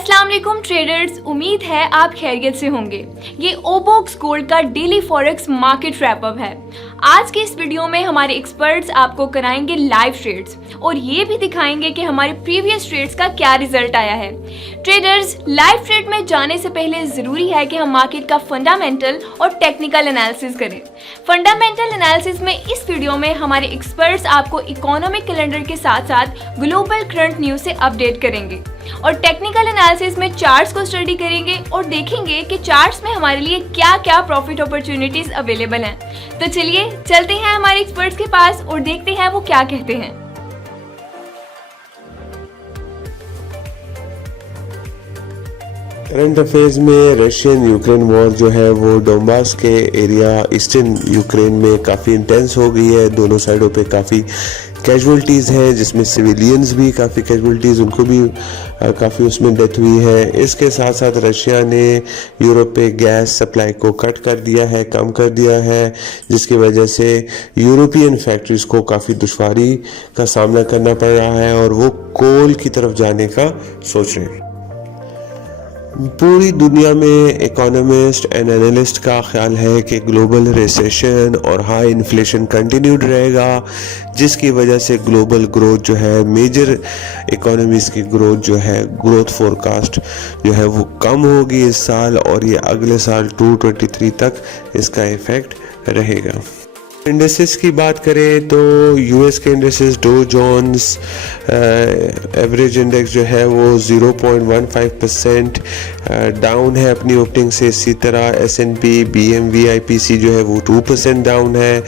अस्सलाम वालेकुम ट्रेडर्स, उम्मीद है आप खैरियत से होंगे। ये ओबॉक्स गोल्ड का डेली फॉरेक्स मार्केट रैपअप है। आज के इस वीडियो में हमारे एक्सपर्ट्स आपको कराएंगे लाइव ट्रेड्स और ये भी दिखाएंगे कि हमारे प्रीवियस ट्रेड्स का क्या रिजल्ट आया है। ट्रेडर्स, लाइव ट्रेड में जाने से पहले ज़रूरी है कि हम मार्केट का फंडामेंटल और टेक्निकल एनालिसिस करें। फंडामेंटल एनालिसिस में इस वीडियो में हमारे एक्सपर्ट्स आपको इकोनॉमिक कैलेंडर के साथ साथ ग्लोबल करंट न्यूज़ से अपडेट करेंगे और टेक्निकल एनालिसिस में चार्ट्स को स्टडी करेंगे और देखेंगे कि चार्ट्स में हमारे लिए क्या क्या प्रॉफिट अपॉर्चुनिटीज अवेलेबल हैं। तो चलिए चलते हैं हमारे एक्सपर्ट्स के पास और देखते हैं वो क्या कहते हैं। करंट अफेयर्स में रशियन यूक्रेन वॉर जो है वो डोनबास के एरिया ईस्टर्न यूक्रेन में काफ़ी इंटेंस हो गई है। दोनों साइडों पे काफ़ी कैजुअल्टीज़ हैं, जिसमें सिविलियंस भी काफ़ी कैजुअल्टीज़, उनको भी काफ़ी उसमें डेथ हुई है। इसके साथ साथ रशिया ने यूरोप पे गैस सप्लाई को कट कर दिया है, कम कर दिया है, जिसकी वजह से यूरोपियन फैक्ट्रीज़ को काफ़ी दुश्वारी का सामना करना पड़ रहा है और वो कोल की तरफ जाने का सोच रहे हैं। पूरी दुनिया में इकोनॉमिस्ट एंड एनालिस्ट का ख्याल है कि ग्लोबल रिसेशन और हाई इन्फ्लेशन कंटिन्यूड रहेगा, जिसकी वजह से ग्लोबल ग्रोथ जो है, मेजर इकोनॉमीज की ग्रोथ जो है, ग्रोथ फोरकास्ट जो है वो कम होगी इस साल और ये अगले साल 2023 तक इसका इफेक्ट रहेगा। इंडेक्सेस की बात करें तो यूएस के indexes Dow Jones average index जो है वो 0.15% डाउन है अपनी ओपनिंग से। इसी तरह एसएनपी बीएमवी आईपीसी जो है वो 2% डाउन है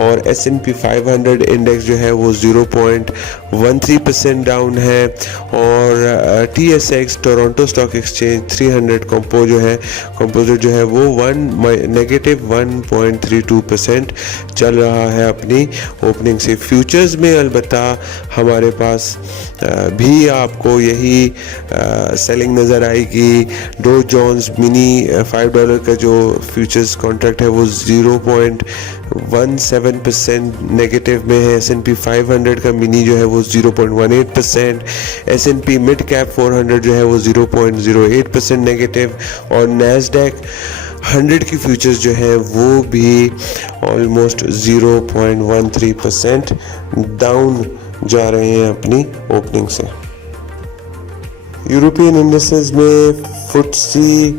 और एसएनपी 500 इंडेक्स जो है वो 0.13% डाउन है और टीएसएक्स टोरंटो स्टॉक एक्सचेंज 300 कंपोजिट जो है वो -1.32% चल रहा है अपनी ओपनिंग से। फ्यूचर्स में अलबत्ता हमारे पास भी आपको यही सेलिंग नज़र आएगी। डो जोन्स मिनी $5 का जो फ्यूचर्स कॉन्ट्रैक्ट है वो 0.17% नेगेटिव में है। एसएनपी 500 का मिनी जो है वो 0.18%, एसएनपी मिड कैप 400 जो है वो 0.08% नेगेटिव और नैस्डैक 100 की फ्यूचर्स जो है वो भी ऑलमोस्ट 0.13% डाउन जा रहे हैं अपनी ओपनिंग से। यूरोपियन इंडेक्सेस में FTSE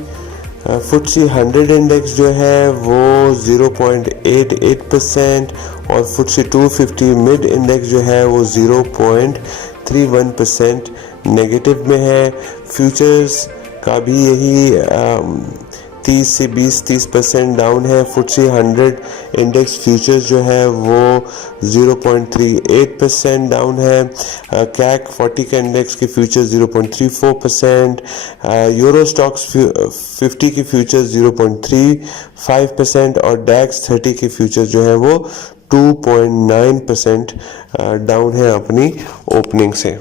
100 इंडेक्स जो है वो 0.88% और FTSE 250 मिड इंडेक्स जो है वो 0.31% नेगेटिव में है। फ्यूचर्स का भी यही 30 से 20-30% डाउन है। FTSE 100 इंडेक्स फ्यूचर्स जो है वो 0.38% डाउन है। कैक 40 का इंडेक्स के फ्यूचर्स 0.34%, यूरो स्टॉक्स 50 की फ्यूचर्स 0.35% और डैक्स 30 की फ्यूचर्स जो है वो 2.9% डाउन है अपनी ओपनिंग से।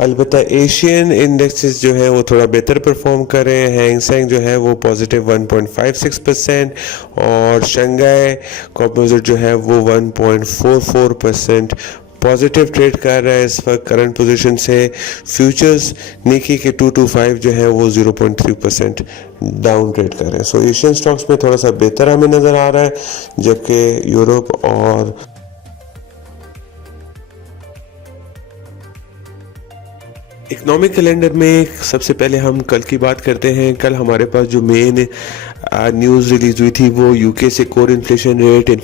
अलबत्ता एशियन इंडेक्सेस जो है वो थोड़ा बेहतर परफॉर्म कर रहे हैं। हैंगसेंग जो है वो पॉजिटिव 1.56% और शंघाई कॉम्पोजिट जो है वो 1.44% पॉजिटिव ट्रेड कर रहा है इस वक्त करंट पोजीशन से। फ्यूचर्स निकी के 225 जो है वो 0.3% डाउन ट्रेड कर रहे हैं। सो एशियन स्टॉक्स में थोड़ा सा बेहतर हमें नज़र आ रहा है, जबकि यूरोप और इकोनॉमिक कैलेंडर में सबसे पहले हम कल की बात करते हैं। कल हमारे पास जो मेन न्यूज़ रिलीज़ हुई थी वो यूके से कोर इन्फ्लेशन रेट और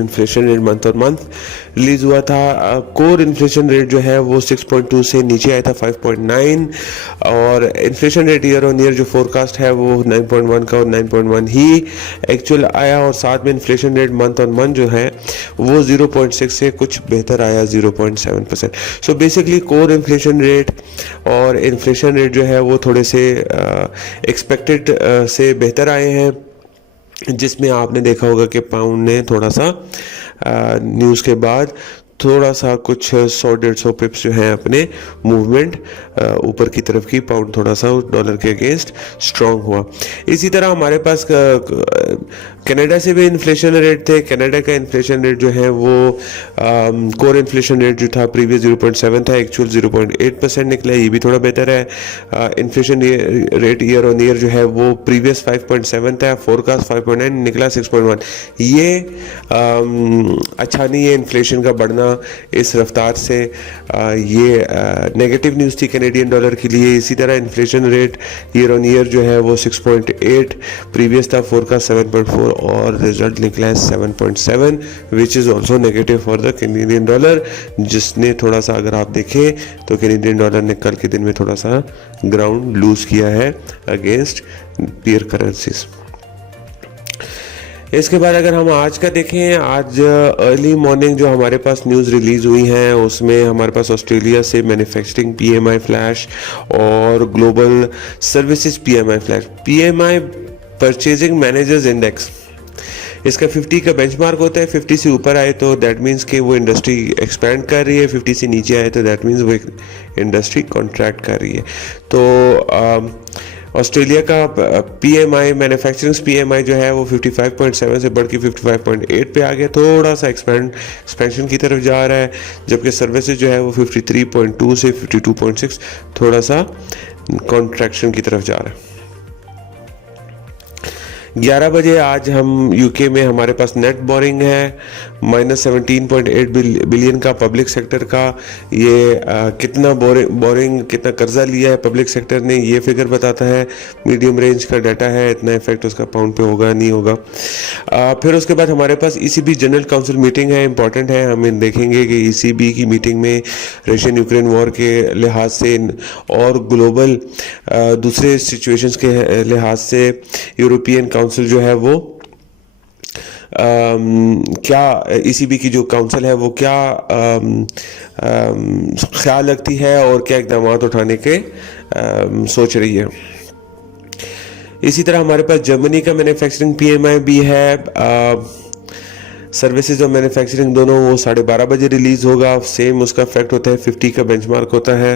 इन्फ्लेशन रेट मंथ और मंथ रिलीज़ हुआ था। कोर इन्फ्लेशन रेट जो है वो 6.2 से नीचे आया था 5.9 और inflation rate year on year जो फोरकास्ट है वो 9.1 का और 9.1 ही एक्चुअल आया और साथ में इन्फ्लेशन रेट मंथ और मंथ जो है वो 0.6 से कुछ बेहतर आया 0.7%। So basically core inflation rate और इन्फ्लेशन रेट जो है वो थोड़े से एक्सपेक्टेड से बेहतर आए हैं, जिसमें आपने देखा होगा कि पाउंड ने थोड़ा सा न्यूज़ के बाद थोड़ा सा कुछ 100-150 पिप्स जो हैं अपने मूवमेंट ऊपर की तरफ की, पाउंड थोड़ा सा डॉलर के अगेंस्ट स्ट्रॉन्ग हुआ। इसी तरह हमारे पास कनाडा से भी इन्फ्लेशन रेट थे। कनाडा का इन्फ्लेशन रेट जो है वो कोर इन्फ्लेशन रेट जो था प्रीवियस 0.7 था, एक्चुअल 0.8% निकला, ये भी थोड़ा बेहतर है। Inflation rate year on year जो है वो प्रीवियस 5.7 था, फोरकास्ट 5.9 निकला 6.1। ये अच्छा नहीं है इन्फ्लेशन का बढ़ना इस रफ्तार से, ये नेगेटिव न्यूज़ थी कैनेडियन डॉलर के लिए। इसी तरह inflation rate year on year जो है वो 6.8 प्रीवियस था, फोरकास्ट 7.4 और रिजल्ट निकला है 7.7 which is also negative for the Canadian dollar, जिसने थोड़ा सा अगर आप देखें तो कैनेडियन डॉलर ने कल के दिन में थोड़ा सा ग्राउंड लूज किया है अगेंस्ट पीयर करेंसीज। इसके बाद अगर हम आज का देखें, आज अर्ली मॉर्निंग जो हमारे पास न्यूज़ रिलीज़ हुई हैं उसमें हमारे पास ऑस्ट्रेलिया से मैन्युफैक्चरिंग PMI फ्लैश और global services PMI flash. PMI purchasing managers index, इसका 50 का बेंचमार्क होता है। 50 से ऊपर आए तो दैट मीन्स कि वो इंडस्ट्री एक्सपैंड कर रही है, 50 से नीचे आए तो दैट मीन्स वो इंडस्ट्री कॉन्ट्रैक्ट कर रही है। तो ऑस्ट्रेलिया का PMI मैन्युफैक्चरिंग PMI जो है वो 55.7 से बढ़ के 55.8 पे आ गया, थोड़ा सा एक्सपेंशन की तरफ जा रहा है, जबकि सर्विसेज जो है वो 53.2 से 52.6 थोड़ा सा कॉन्ट्रैक्शन की तरफ जा रहा है। 11 बजे आज हम यूके में हमारे पास नेट बोरिंग है -17.8 बिलियन का पब्लिक सेक्टर का। ये कितना बोरिंग कितना कर्जा लिया है पब्लिक सेक्टर ने, ये फिगर बताता है। मीडियम रेंज का डाटा है, इतना इफेक्ट उसका पाउंड पे होगा नहीं होगा। फिर उसके बाद हमारे पास ECB जनरल काउंसिल मीटिंग है, इंपॉर्टेंट है। हम देखेंगे कि ECB की मीटिंग में रशियन यूक्रेन वॉर के लिहाज से और ग्लोबल दूसरे सिचुएशंस के लिहाज से यूरोपियन काउंसिल जो है वो क्या ECB की जो काउंसिल है वो क्या ख्याल रखती है और क्या इकदाम उठाने के सोच रही है। इसी तरह हमारे पास जर्मनी का मैन्युफैक्चरिंग PMI भी है। सर्विसेज और मैन्युफैक्चरिंग दोनों वो 12:30 बजे रिलीज होगा। सेम उसका इफेक्ट होता है, 50 का बेंचमार्क होता है।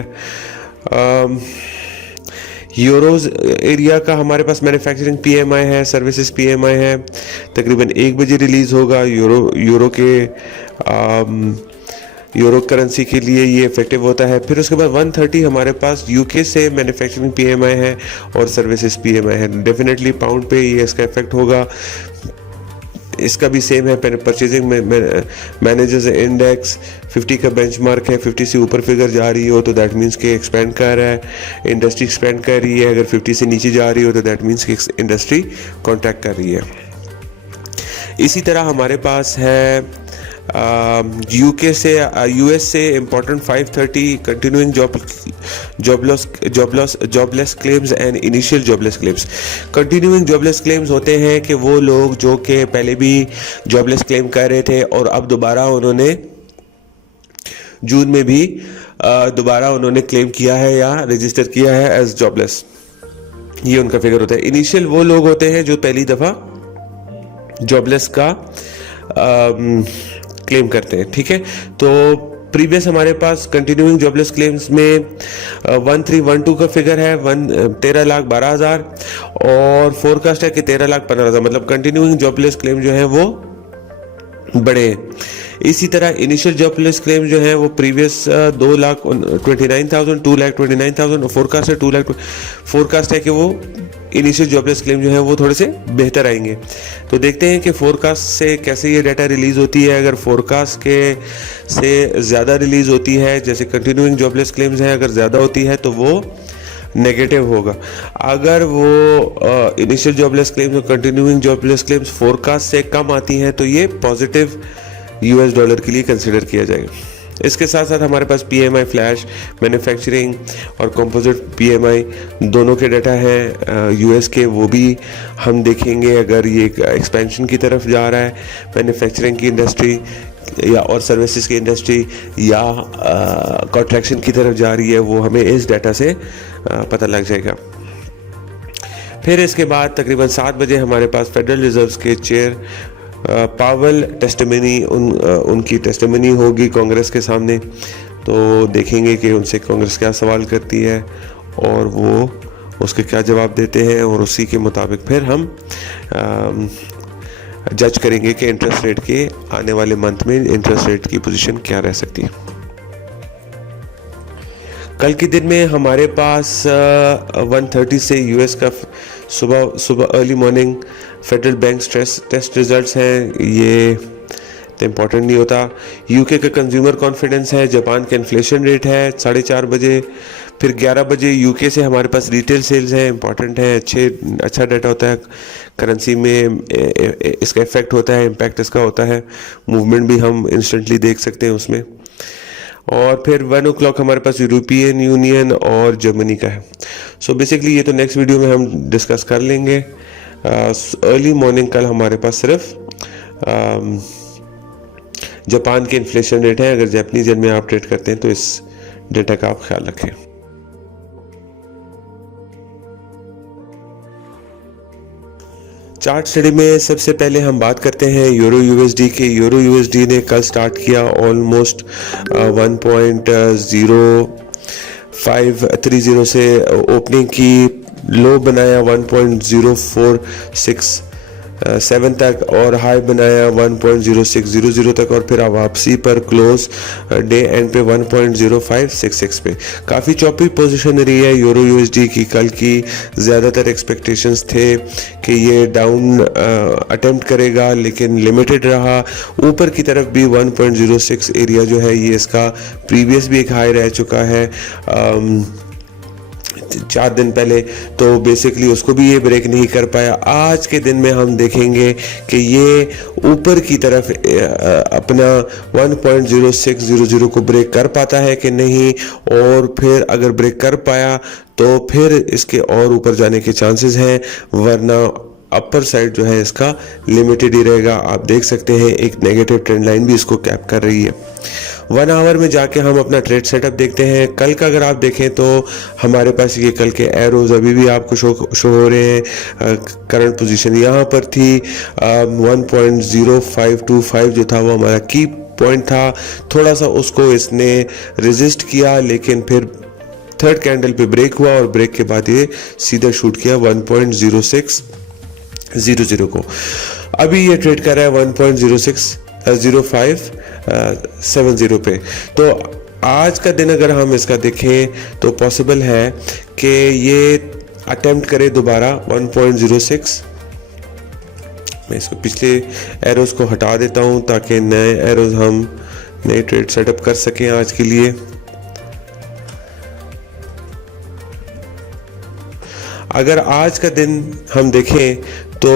यूरोज एरिया का हमारे पास मैन्युफैक्चरिंग PMI है, सर्विसेज PMI है, तकरीबन 1 बजे रिलीज़ होगा। यूरो करेंसी के लिए ये इफेक्टिव होता है। फिर उसके बाद 1:30 हमारे पास UK से मैन्युफैक्चरिंग PMI है और सर्विसेज PMI है। डेफिनेटली पाउंड पे ये इसका इफेक्ट होगा। इसका भी सेम है, परचेजिंग मैनेजर्स इंडेक्स 50 का बेंचमार्क है। 50 से ऊपर फिगर जा रही हो तो दैट मीन्स कि एक्सपेंड कर रहा है, इंडस्ट्री एक्सपेंड कर रही है। अगर 50 से नीचे जा रही हो तो दैट मीन्स कि इंडस्ट्री कॉन्ट्रैक्ट कर रही है। इसी तरह हमारे पास है UK से US से important 530 continuing jobless claims and initial jobless claims. Continuing jobless claims होते हैं कि वो लोग जो कि पहले भी जॉबलेस क्लेम कर रहे थे और अब दोबारा उन्होंने जून में भी दोबारा उन्होंने क्लेम किया है या रजिस्टर किया है एज जॉबलेस, ये उनका फिगर होता है। इनिशियल वो लोग होते हैं जो पहली दफ़ा जॉबलेस का क्लेम करते हैं, ठीक है। तो प्रीवियस हमारे पास कंटिन्यूइंग जॉबलेस क्लेम्स में 1312 का फिगर है 13,12,000 और फोरकास्ट है कि 13,15,000, मतलब कंटिन्यूइंग जॉबलेस क्लेम जो है वो बड़े। इसी तरह इनिशियल जॉबलेस क्लेम जो है वो प्रीवियस 2,29,000 2,29,000 और फोरकास्ट है 2 लाख। फोरकास्ट है कि वो इनिशियल जॉबलेस क्लेम जो है वो थोड़े से बेहतर आएंगे। तो देखते हैं कि फोरकास्ट से कैसे ये डाटा रिलीज़ होती है। अगर फोरकास्ट के से ज़्यादा रिलीज़ होती है, जैसे कंटिन्यूइंग जॉबलेस क्लेम्स हैं, अगर ज़्यादा होती है तो वो नेगेटिव होगा। अगर वो इनिशियल जॉबलेस क्लेम्स और कंटिन्यूइंग जॉबलेस क्लेम्स फोरकास्ट से कम आती हैं तो ये पॉजिटिव US डॉलर के लिए कंसिडर किया जाएगा। इसके साथ साथ हमारे पास PMI फ्लैश, मैन्युफैक्चरिंग और कंपोजिट PMI दोनों के डाटा हैं US के, वो भी हम देखेंगे। अगर ये एक्सपेंशन की तरफ जा रहा है मैन्युफैक्चरिंग की इंडस्ट्री या और सर्विसेज की इंडस्ट्री या कॉन्ट्रैक्शन की तरफ जा रही है, वो हमें इस डाटा से पता लग जाएगा। फिर इसके बाद तकरीबन 7 बजे हमारे पास फेडरल रिजर्व के चेयर पावल टेस्टिमनी उनकी टेस्टिमनी होगी कांग्रेस के सामने, तो देखेंगे कि उनसे कांग्रेस क्या सवाल करती है और वो उसके क्या जवाब देते हैं, और उसी के मुताबिक फिर हम जज करेंगे कि इंटरेस्ट रेट के आने वाले मंथ में इंटरेस्ट रेट की पोजीशन क्या रह सकती है। कल के दिन में हमारे पास 1:30 से यूएस का सुबह early morning federal bank stress test results हैं, ये तो इम्पोर्टेंट नहीं होता। यूके का कंज्यूमर कॉन्फिडेंस है, जापान का इन्फ्लेशन रेट है 4:30 बजे, फिर 11 बजे यूके से हमारे पास रिटेल सेल्स हैं, इंपॉर्टेंट है, अच्छा डाटा होता है, करेंसी में इसका इफेक्ट होता है, इम्पैक्ट इसका होता है, मूवमेंट भी हम इंस्टेंटली देख सकते हैं उसमें। और फिर 1 o'clock हमारे पास यूरोपियन यूनियन और जर्मनी का है। सो बेसिकली ये तो नेक्स्ट वीडियो में हम डिस्कस कर लेंगे। अर्ली मॉर्निंग कल हमारे पास सिर्फ जापान के इन्फ्लेशन रेट है। अगर जापानीज येन में आप ट्रेड करते हैं तो इस डेटा का आप ख्याल रखें। चार्ट स्टडी में सबसे पहले हम बात करते हैं यूरो यूएसडी के। यूरो यूएसडी ने कल स्टार्ट किया ऑलमोस्ट 1.0530 से, ओपनिंग की लो बनाया 1.0467 तक और हाई बनाया 1.0600 तक, और फिर वापसी पर क्लोज डे एंड पे 1.0566 पे। काफ़ी चौपी पोजीशन रही है यूरो यूएसडी की। कल की ज़्यादातर एक्सपेक्टेशंस थे कि ये डाउन अटेम्प्ट करेगा, लेकिन लिमिटेड रहा। ऊपर की तरफ भी 1.06 एरिया जो है ये इसका प्रीवियस भी एक हाई रह चुका है 4 दिन पहले, तो बेसिकली उसको भी ये ब्रेक नहीं कर पाया। आज के दिन में हम देखेंगे कि ये ऊपर की तरफ अपना 1.0600 को ब्रेक कर पाता है कि नहीं, और फिर अगर ब्रेक कर पाया तो फिर इसके और ऊपर जाने के चांसेस हैं, वरना अपर साइड जो है इसका लिमिटेड ही रहेगा। आप देख सकते हैं एक नेगेटिव ट्रेंड लाइन भी इसको कैप कर रही है। 1 आवर में जाके हम अपना ट्रेड सेटअप देखते हैं। कल का अगर आप देखें तो हमारे पास ये कल के एरोज अभी भी आपको शो हो रहे हैं। करंट पोजीशन यहाँ पर थी 1.0525 जो था वो हमारा की पॉइंट था। थोड़ा सा उसको इसने रेजिस्ट किया, लेकिन फिर थर्ड कैंडल पे ब्रेक हुआ और ब्रेक के बाद ये सीधा शूट किया 1.0600 को। अभी ये ट्रेड कर रहा है 1.0570 पे। तो आज का दिन अगर हम इसका देखें तो पॉसिबल है कि ये अटेम्प्ट करे दोबारा 1.06। मैं इसको पिछले एरोज को हटा देता हूं ताकि नए एरोज हम नए ट्रेड सेटअप कर सकें आज के लिए। अगर आज का दिन हम देखें तो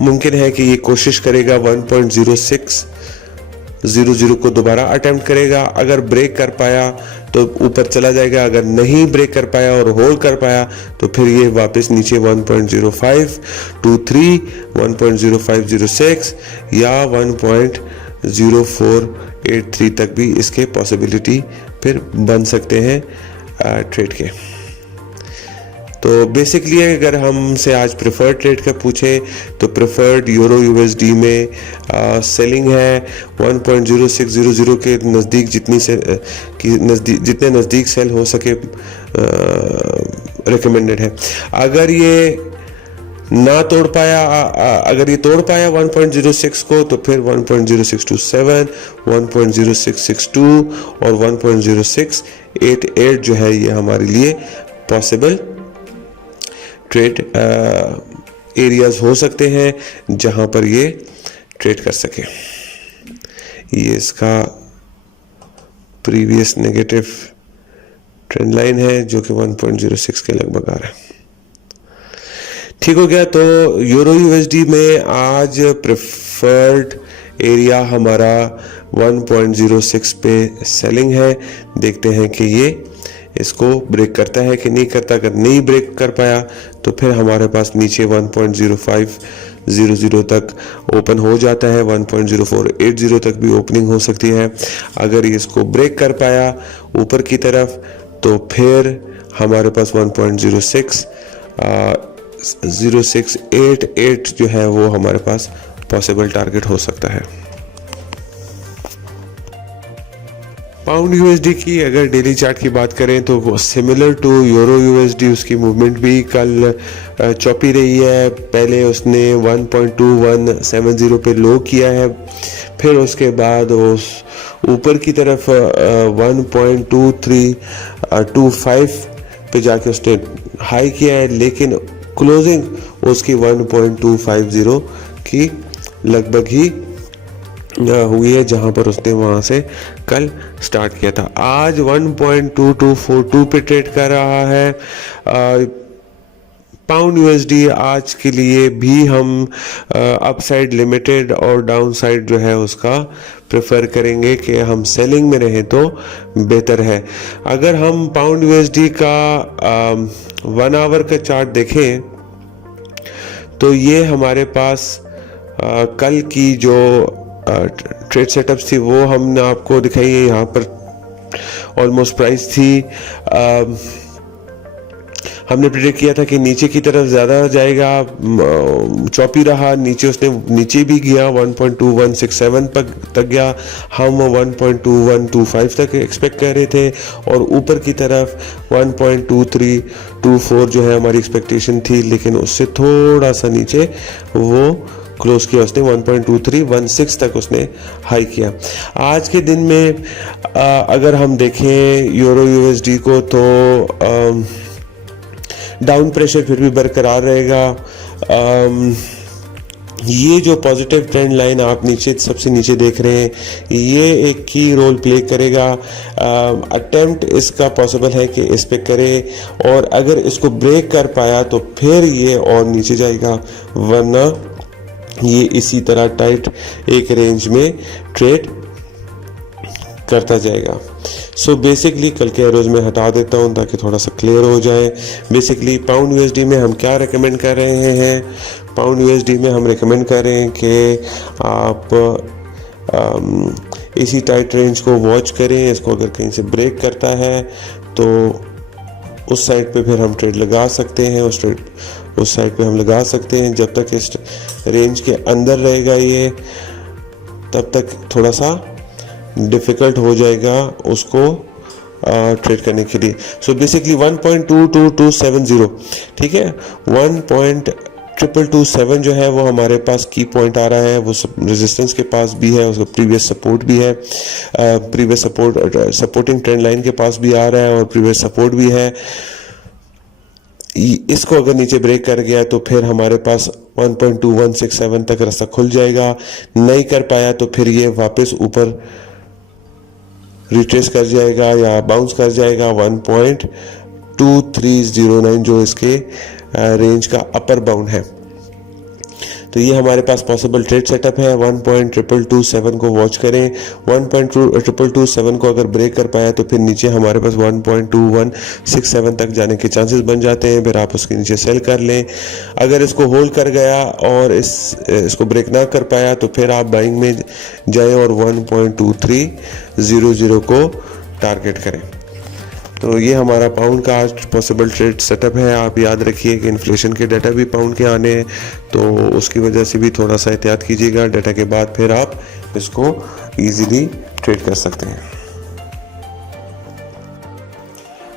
मुमकिन है कि ये कोशिश करेगा 1.0600 को दोबारा अटेम्प्ट करेगा। अगर ब्रेक कर पाया तो ऊपर चला जाएगा, अगर नहीं ब्रेक कर पाया और होल्ड कर पाया तो फिर ये वापस नीचे 1.0523, 1.0506 या 1.0483 तक भी इसके पॉसिबिलिटी फिर बन सकते हैं ट्रेड के। तो बेसिकली अगर हमसे आज प्रेफर्ड ट्रेड का पूछें तो प्रेफर्ड यूरो यूएसडी में सेलिंग है 1.0600 के नज़दीक, जितने नज़दीक सेल हो सके रिकमेंडेड है। अगर ये ना तोड़ पाया, अगर ये तोड़ पाया 1.06 को तो फिर 1.0627, 1.0662 और 1.0688 जो है ये हमारे लिए पॉसिबल ट्रेड एरियाज हो सकते हैं जहां पर ये ट्रेड कर सके। ये इसका प्रीवियस नेगेटिव ट्रेंड लाइन है जो कि 1.06 के लगभग आ रहा है। ठीक हो गया। तो यूरो यूएसडी में आज प्रेफर्ड एरिया हमारा 1.06 पे सेलिंग है। देखते हैं कि ये इसको ब्रेक करता है कि नहीं करता। अगर नहीं ब्रेक कर पाया तो फिर हमारे पास नीचे 1.0500 तक ओपन हो जाता है, 1.0480 तक भी ओपनिंग हो सकती है। अगर ये इसको ब्रेक कर पाया ऊपर की तरफ तो फिर हमारे पास 1.0688 जो है वो हमारे पास पॉसिबल टारगेट हो सकता है। पाउंड यूएसडी की अगर डेली चार्ट की बात करें तो वो सिमिलर टू यूरो यूएसडी, उसकी मूवमेंट भी कल चौपी रही है। पहले उसने 1.2170 पे लो किया है, फिर उसके बाद उस ऊपर की तरफ 1.2325 पे जाके उसने हाई किया है, लेकिन क्लोजिंग उसकी 1.250 की लगभग ही हुई है, जहां पर उसने वहां से कल स्टार्ट किया था। आज 1.2242 पे ट्रेड कर रहा है। पाउंड यूएसडी आज के लिए भी हम अपसाइड लिमिटेड और डाउन साइड जो है उसका प्रेफर करेंगे कि हम सेलिंग में रहें तो बेहतर है। अगर हम पाउंड यूएसडी का 1 आवर का चार्ट देखें तो ये हमारे पास कल की जो ट्रेड सेटअप्स थी वो हमने आपको दिखाई है। यहाँ पर ऑलमोस्ट प्राइस थी, हमने प्रेडिक्ट किया था कि नीचे की तरफ ज़्यादा जाएगा, चौपी रहा, नीचे उसने नीचे भी गया 1.2167 तक गया। हम 1.2125 तक एक्सपेक्ट कर रहे थे और ऊपर की तरफ 1.2324 जो है हमारी एक्सपेक्टेशन थी, लेकिन उससे थोड़ा सा नीचे वो क्लोज किया उसने 1.2316 तक उसने हाई किया। आज के दिन में अगर हम देखें यूरो यूएसडी को तो डाउन प्रेशर फिर भी बरकरार रहेगा। ये जो पॉजिटिव ट्रेंड लाइन आप नीचे सबसे नीचे देख रहे हैं, ये एक की रोल प्ले करेगा। अटेम्प्ट इसका पॉसिबल है कि इस पे करे, और अगर इसको ब्रेक कर पाया तो फिर ये और नीचे जाएगा, वरना ये इसी तरह टाइट एक रेंज में ट्रेड करता जाएगा। सो बेसिकली कल के एरोज में हटा देता हूं ताकि थोड़ा सा क्लियर हो जाए। बेसिकली पाउंड यूएसडी में हम क्या रेकमेंड कर रहे हैं? पाउंड यूएसडी में हम रेकमेंड कर रहे हैं कि आप इसी टाइट रेंज को वॉच करें। इसको अगर कहीं से ब्रेक करता है तो उस साइड पे फिर हम ट्रेड लगा सकते हैं, उस साइड पे हम लगा सकते हैं। जब तक इस रेंज के अंदर रहेगा ये, तब तक थोड़ा सा डिफ़िकल्ट हो जाएगा उसको ट्रेड करने के लिए। सो बेसिकली 1.22270, ठीक है, 1.227 जो है वो हमारे पास की पॉइंट आ रहा है, वो रेजिस्टेंस के पास भी है, उसका प्रीवियस सपोर्ट भी है, प्रीवियस सपोर्टिंग ट्रेंड लाइन के पास भी आ रहा है और प्रीवियस सपोर्ट भी है। इसको अगर नीचे ब्रेक कर गया तो फिर हमारे पास 1.2167 तक रास्ता खुल जाएगा। नहीं कर पाया तो फिर ये वापस ऊपर रिट्रेस कर जाएगा या बाउंस कर जाएगा 1.2309 जो इसके रेंज का अपर बाउंड है। तो ये हमारे पास पॉसिबल ट्रेड सेटअप है। 1.227 को वॉच करें। 1.227 को अगर ब्रेक कर पाया तो फिर नीचे हमारे पास 1.2167 तक जाने के चांसेस बन जाते हैं, फिर आप उसके नीचे सेल कर लें। अगर इसको होल्ड कर गया और इसको ब्रेक ना कर पाया तो फिर आप बाइंग में जाएं और 1.2300 को टारगेट करें। तो ये हमारा पाउंड का आज पॉसिबल ट्रेड सेटअप है। आप याद रखिए कि इन्फ्लेशन के डाटा भी पाउंड के आने हैं, तो उसकी वजह से भी थोड़ा सा एहतियात कीजिएगा। डाटा के बाद फिर आप इसको इजीली ट्रेड कर सकते हैं।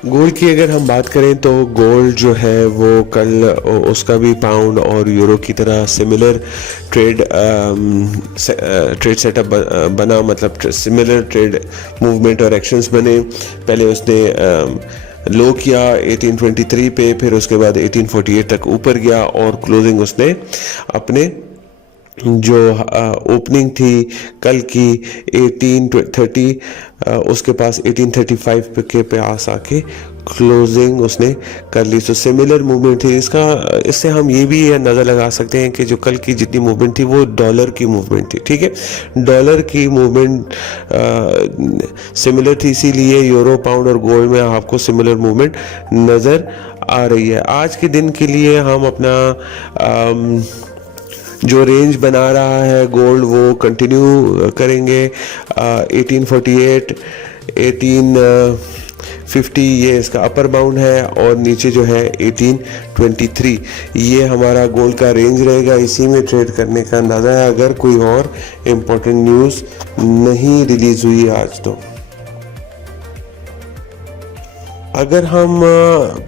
गोल्ड की अगर हम बात करें तो गोल्ड जो है वो कल उसका भी पाउंड और यूरो की तरह सिमिलर ट्रेड सेटअप बना, मतलब सिमिलर ट्रेड मूवमेंट और एक्शंस बने। पहले उसने लो किया 1823 पे, फिर उसके बाद 1848 तक ऊपर गया और क्लोजिंग उसने अपने जो ओपनिंग थी कल की 1830 उसके पास 1835 के आस आके क्लोजिंग उसने कर ली। तो सिमिलर मूवमेंट थी इससे हम ये भी अंदाज़ा लगा सकते हैं कि जो कल की जितनी मूवमेंट थी वो डॉलर की मूवमेंट थी, ठीक है। डॉलर की मूवमेंट सिमिलर थी, इसीलिए यूरो, पाउंड और गोल्ड में आपको सिमिलर मूवमेंट नज़र आ रही है। आज के दिन के लिए हम अपना जो रेंज बना रहा है गोल्ड वो कंटिन्यू करेंगे। 1848, 1850 ये इसका अपर बाउंड है और नीचे जो है 1823 ये हमारा गोल्ड का रेंज रहेगा। इसी में ट्रेड करने का अंदाज़ा है अगर कोई और इम्पोर्टेंट न्यूज़ नहीं रिलीज हुई आज तो। अगर हम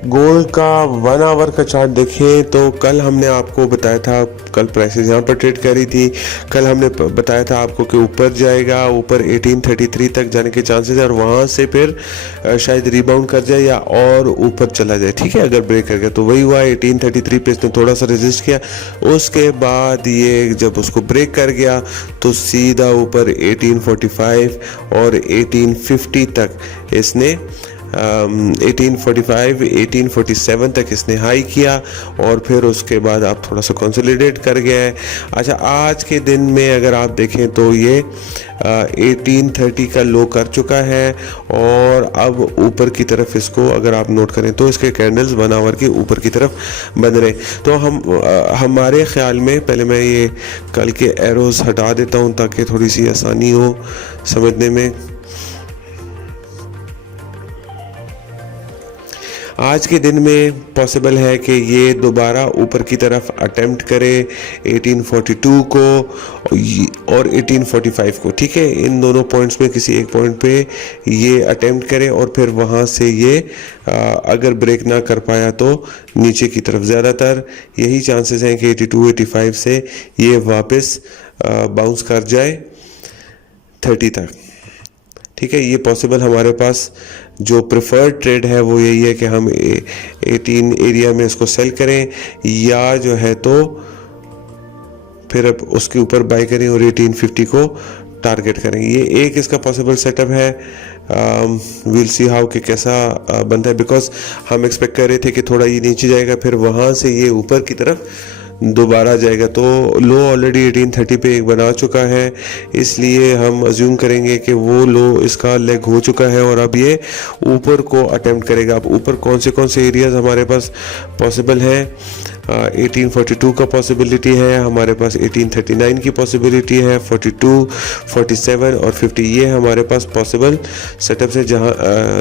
गोल्ड का 1 आवर का चार्ट देखें तो कल हमने आपको बताया था, कल प्राइसेस यहाँ पर ट्रेड करी थी, कल हमने बताया था आपको कि ऊपर जाएगा, ऊपर 1833 तक जाने के चांसेस है और वहाँ से फिर शायद रिबाउंड कर जाए या और ऊपर चला जाए, ठीक है, अगर ब्रेक कर गया तो वही हुआ। 1833 पे इसने थोड़ा सा रेजिस्ट किया, उसके बाद ये जब उसको ब्रेक कर गया तो सीधा ऊपर 1845 और 1850 तक इसने 1845 1847 तक इसने हाई किया और फिर उसके बाद आप थोड़ा सा कंसोलिडेट कर गया है। अच्छा, आज के दिन में अगर आप देखें तो ये 1830 का लो कर चुका है और अब ऊपर की तरफ इसको अगर आप नोट करें तो इसके कैंडल्स 1 आवर के ऊपर की तरफ बन रहे। तो हमारे ख्याल में पहले मैं ये कल के एरोज हटा देता हूँ ताकि थोड़ी सी आसानी हो समझने में। आज के दिन में पॉसिबल है कि ये दोबारा ऊपर की तरफ अटेम्प्ट करे 1842 को और 1845 को, ठीक है, इन दोनों पॉइंट्स में किसी एक पॉइंट पे ये अटेम्प्ट करे और फिर वहाँ से ये अगर ब्रेक ना कर पाया तो नीचे की तरफ ज़्यादातर यही चांसेस हैं कि 82-85 से ये वापस बाउंस कर जाए 30 तक, ठीक है। ये पॉसिबल हमारे पास जो प्रेफर्ड ट्रेड है वो यही है कि हम 18 एरिया में इसको सेल करें या जो है तो फिर अब उसके ऊपर बाय करें और 1850 को टारगेट करें। ये एक इसका पॉसिबल सेटअप है। वील सी हाउ कि कैसा बनता है, बिकॉज हम एक्सपेक्ट कर रहे थे कि थोड़ा ये नीचे जाएगा फिर वहाँ से ये ऊपर की तरफ दोबारा जाएगा। तो लो ऑलरेडी 1830 पे एक बना चुका है, इसलिए हम अज्यूम करेंगे कि वो लो इसका लेग हो चुका है और अब ये ऊपर को अटेम्प्ट करेगा। अब ऊपर कौन से एरियाज हमारे पास पॉसिबल है? 1842 का पॉसिबिलिटी है, हमारे पास 1839 की पॉसिबिलिटी है, 42, 47 और 50 ये हमारे पास पॉसिबल सेटअप्स है जहाँ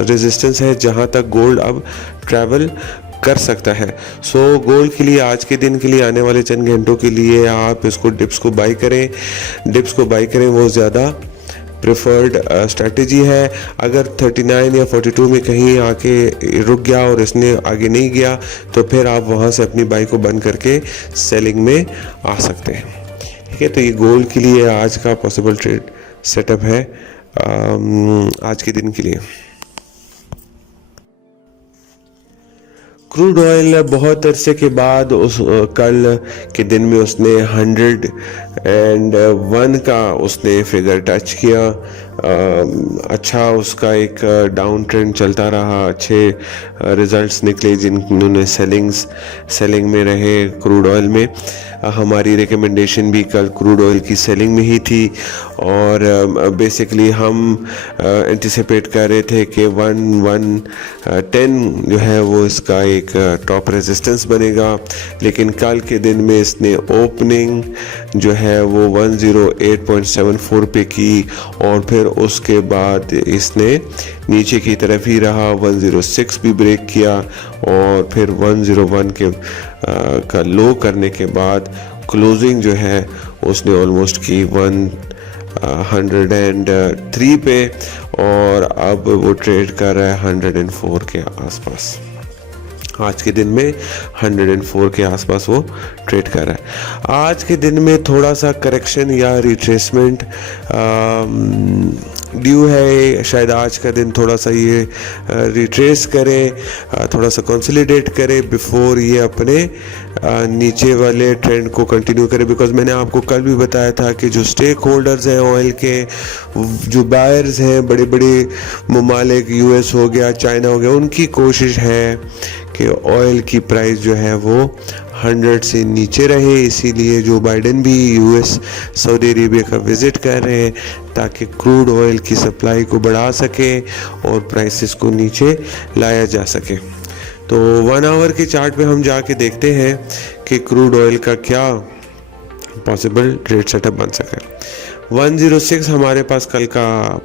रेजिस्टेंस है, जहाँ तक गोल्ड अब ट्रैवल कर सकता है। सो गोल्ड के लिए आज के दिन के लिए आने वाले चंद घंटों के लिए आप इसको डिप्स को बाई करें, वो ज़्यादा प्रेफर्ड स्ट्रैटेजी है। अगर 39 या 42 में कहीं आके रुक गया और इसने आगे नहीं गया तो फिर आप वहाँ से अपनी बाई को बंद करके सेलिंग में आ सकते हैं, ठीक है। तो ये गोल्ड के लिए आज का पॉसिबल ट्रेड सेटअप है आज के दिन के लिए। क्रूड ऑयल बहुत अरसे के बाद कल के दिन में उसने 101 का उसने फिगर टच किया। अच्छा उसका एक डाउन ट्रेंड चलता रहा, अच्छे रिजल्ट्स निकले जिन्होंने सेलिंग में रहे क्रूड ऑयल में। हमारी रिकमेंडेशन भी कल क्रूड ऑयल की सेलिंग में ही थी और बेसिकली हम एंटिसिपेट कर रहे थे कि 1110 जो है वो इसका एक टॉप रेजिस्टेंस बनेगा, लेकिन कल के दिन में इसने ओपनिंग जो है वो 108.74 पे की और फिर उसके बाद इसने नीचे की तरफ ही रहा, 106 भी ब्रेक किया और फिर 101 के का लो करने के बाद क्लोजिंग जो है उसने ऑलमोस्ट की 103 पे और अब वो ट्रेड कर रहा है 104 के आसपास। आज के दिन में 104 के आसपास वो ट्रेड कर रहा है। आज के दिन में थोड़ा सा करेक्शन या रिट्रेसमेंट ड्यू है, शायद आज का दिन थोड़ा सा ये रिट्रेस करे, थोड़ा सा कंसोलिडेट करे बिफोर ये अपने नीचे वाले ट्रेंड को कंटिन्यू करे। बिकॉज मैंने आपको कल भी बताया था कि जो स्टेक होल्डर्स हैं ऑयल के, जो बायर्स हैं बड़े बड़े ममालिक, यूएस हो गया, चाइना हो गया, उनकी कोशिश है कि ऑयल की प्राइस जो है वो 100 से नीचे रहे। इसीलिए जो बाइडेन भी यूएस सऊदी अरेबिया का विज़िट कर रहे हैं ताकि क्रूड ऑयल की सप्लाई को बढ़ा सके और प्राइसेस को नीचे लाया जा सके। तो 1 आवर के चार्ट पे हम जाके देखते हैं कि क्रूड ऑयल का क्या पॉसिबल ट्रेड सेटअप बन सके। 106 हमारे पास कल का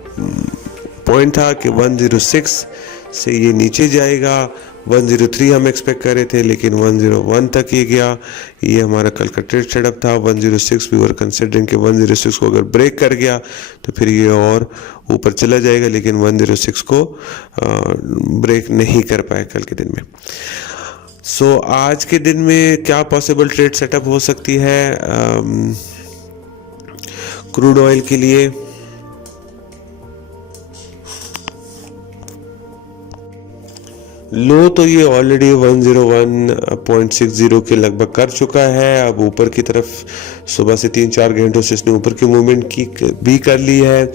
पॉइंट था कि 106 से ये नीचे जाएगा। 103 हम एक्सपेक्ट कर रहे थे लेकिन 101 तक ये गया। ये हमारा कल का ट्रेड सेटअप था। 106 वी वर कंसिडरिंग कि 106 को अगर ब्रेक कर गया तो फिर ये और ऊपर चला जाएगा, लेकिन 106 को ब्रेक नहीं कर पाया कल के दिन में। सो आज के दिन में क्या पॉसिबल ट्रेड सेटअप हो सकती है क्रूड ऑयल के लिए? लो तो ये ऑलरेडी 101.60 के लगभग कर चुका है। अब ऊपर की तरफ सुबह से 3-4 घंटों से इसने ऊपर की मूवमेंट की भी कर ली है।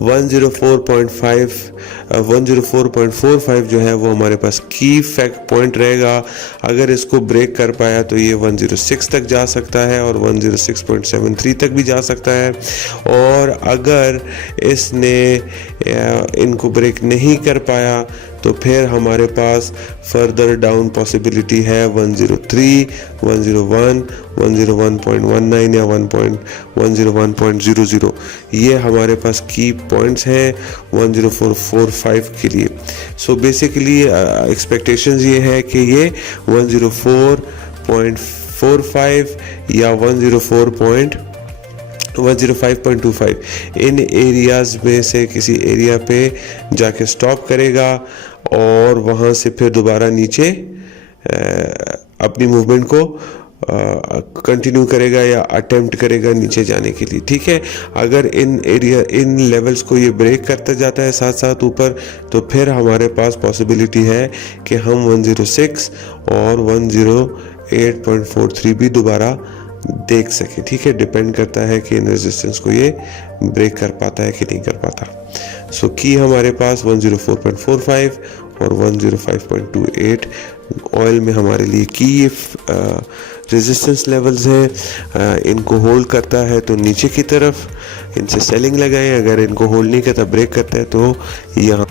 104.45 जो है वो हमारे पास की फैक्ट पॉइंट रहेगा। अगर इसको ब्रेक कर पाया तो ये 106 तक जा सकता है और 106.73 तक भी जा सकता है। और अगर इसने इनको ब्रेक नहीं कर पाया तो फिर हमारे पास फर्दर डाउन पॉसिबिलिटी है 103, 101, 101.19 या 101.00। ये हमारे पास की पॉइंट्स हैं 104.45 के लिए। सो बेसिकली एक्सपेक्टेशंस ये है कि ये 104.45 या 105.25 इन एरियाज में से किसी एरिया पे जाके स्टॉप करेगा और वहाँ से फिर दोबारा नीचे अपनी मूवमेंट को कंटिन्यू करेगा या अटेम्प्ट करेगा नीचे जाने के लिए। ठीक है, अगर इन लेवल्स को ये ब्रेक करता जाता है साथ साथ ऊपर, तो फिर हमारे पास पॉसिबिलिटी है कि हम 106 और 108.43 भी दोबारा देख सके। ठीक है, डिपेंड करता है कि इन रेजिस्टेंस को ये ब्रेक कर पाता है कि नहीं कर पाता। सो की हमारे पास 104.45 और 105.28 ऑयल में हमारे लिए की रेजिस्टेंस लेवल्स हैं। इनको होल्ड करता है तो नीचे की तरफ इनसे सेलिंग लगाएं, अगर इनको होल्ड नहीं करता ब्रेक करता है तो यहाँ।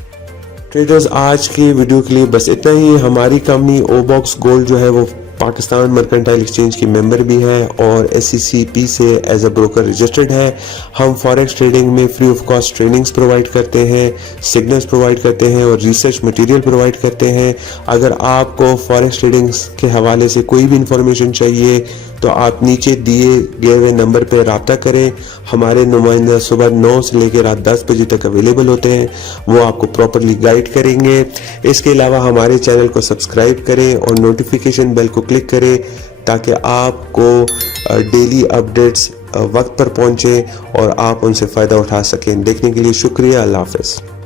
ट्रेडर्स, आज की वीडियो के लिए बस इतना ही। हमारी कंपनी ओबॉक्स गोल्ड जो है वो पाकिस्तान मर्केंटाइल एक्सचेंज की मेंबर भी है और SCCP से एज अ ब्रोकर रजिस्टर्ड है। हम फॉरेक्स ट्रेडिंग में free of cost trainings provide करते हैं, सिग्नल्स प्रोवाइड करते हैं और रिसर्च मटेरियल प्रोवाइड करते हैं। अगर आपको फॉरेक्स ट्रेडिंग्स के हवाले से कोई भी इंफॉर्मेशन चाहिए तो आप नीचे दिए गए हुए नंबर पर रब्ता करें। हमारे नुमाइंदा सुबह 9 से लेकर रात 10 बजे तक अवेलेबल होते हैं, वो आपको प्रॉपरली गाइड करेंगे। इसके अलावा हमारे चैनल को सब्सक्राइब करें और नोटिफिकेशन बेल को क्लिक करें ताकि आपको डेली अपडेट्स वक्त पर पहुंचे और आप उनसे फ़ायदा उठा सकें। देखने के लिए शुक्रिया। अल्लाह हाफ़िज़।